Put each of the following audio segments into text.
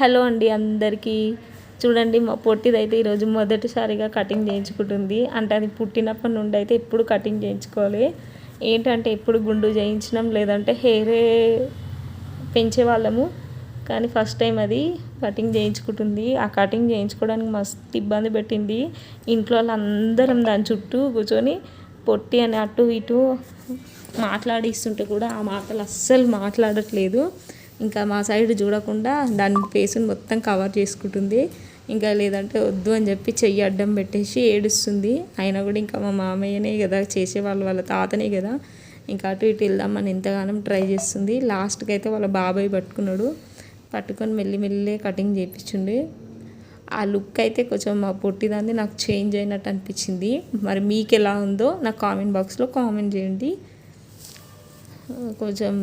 Hello అండి అందరికీ. చూడండి మా పొట్టిదైతే ఈరోజు మొదటిసారిగా కటింగ్ చేయించుకుంటుంది. అంటే అది పుట్టినప్పటి నుండి అయితే ఎప్పుడు కటింగ్ చేయించుకోవాలి. ఏంటంటే ఎప్పుడు గుండు చేయించినాం, లేదంటే హెయిరే పెంచేవాళ్ళము. కానీ ఫస్ట్ టైం అది కటింగ్ చేయించుకుంటుంది. ఆ కటింగ్ చేయించుకోవడానికి మస్తు ఇబ్బంది పెట్టింది. ఇంట్లో వాళ్ళందరం దాని చుట్టూ కూర్చొని పొట్టి అని అటు ఇటు మాట్లాడిస్తుంటే కూడా ఆ మాటలు అస్సలు మాట్లాడట్లేదు. ఇంకా మా సైడ్ చూడకుండా దాని ఫేస్ని మొత్తం కవర్ చేసుకుంటుంది. ఇంకా లేదంటే వద్దు అని చెప్పి చెయ్యి అడ్డం పెట్టేసి ఏడుస్తుంది. అయినా కూడా ఇంకా మా మామయ్యనే కదా చేసేవాళ్ళు, వాళ్ళ తాతనే కదా, ఇంకా అటు ఇటు వెళ్దామని ఎంతగానో ట్రై చేస్తుంది. లాస్ట్కి అయితే వాళ్ళ బాబాయ్ పట్టుకొని మెల్లి కటింగ్ చేయించుండి. ఆ లుక్ అయితే కొంచెం మా పొట్టిదాన్ని నాకు చేంజ్ అయినట్టు అనిపించింది. మరి మీకు ఎలా ఉందో నాకు కామెంట్ బాక్స్లో కామెంట్ చేయండి. కొంచెం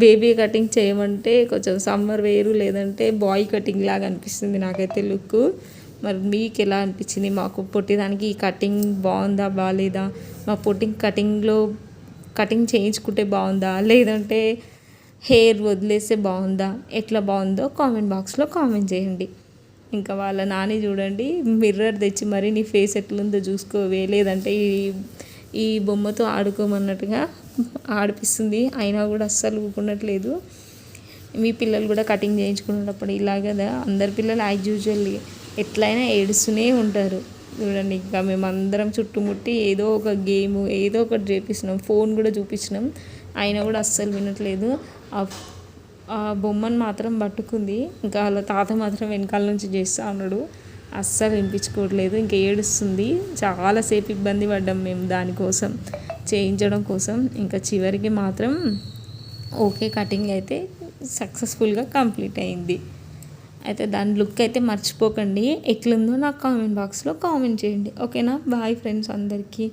బేబీ కటింగ్ చేయమంటే కొంచెం సమ్మర్ వేరు, లేదంటే బాయ్ కటింగ్ లాగా అనిపిస్తుంది నాకైతే లుక్. మరి మీకు ఎలా అనిపించింది? మాకు పొట్టిదానికి ఈ కటింగ్ బాగుందా బాగాలేదా? మా కటింగ్ చేయించుకుంటే బాగుందా, లేదంటే హెయిర్ వదిలేస్తే బాగుందా, ఎట్లా బాగుందో కామెంట్ బాక్స్లో కామెంట్ చేయండి. ఇంకా వాళ్ళ నాని చూడండి, మిర్రర్ తెచ్చి మరి నీ ఫేస్ ఎట్లుందో చూసుకోవే, లేదంటే ఈ బొమ్మతో ఆడుకోమన్నట్టుగా ఆడిపిస్తుంది. అయినా కూడా అస్సలు ఊరుకున్నట్లేదు. మీ పిల్లలు కూడా కటింగ్ చేయించుకున్నప్పుడు ఇలా కదా, అందరి పిల్లలు యాజ్ యూజువల్లీ ఎట్లయినా ఏడుస్తూనే ఉంటారు. చూడండి, ఇంకా మేమందరం చుట్టుముట్టి ఏదో ఒక గేమ్ ఏదో ఒకటి చేపిస్తున్నాం, ఫోన్ కూడా చూపించినాం. అయినా కూడా అస్సలు వినట్లేదు. ఆ బొమ్మను మాత్రం పట్టుకుంది. ఇంకా వాళ్ళ తాత మాత్రం వెనకాల నుంచి చేస్తూ ఉన్నాడు. అస్సలు వినిపించుకోవట్లేదు, ఇంకా ఏడుస్తుంది. చాలాసేపు ఇబ్బంది పడ్డాం మేము దానికోసం, చేయించడం కోసం. ఇంకా చివరికి మాత్రం ఓకే, కటింగ్ అయితే సక్సెస్ఫుల్గా కంప్లీట్ అయింది. అయితే దాని లుక్ అయితే మర్చిపోకండి. ఎట్లుందో నాకు కామెంట్ బాక్స్లో కామెంట్ చేయండి. ఓకేనా? బాయ్ ఫ్రెండ్స్ అందరికీ.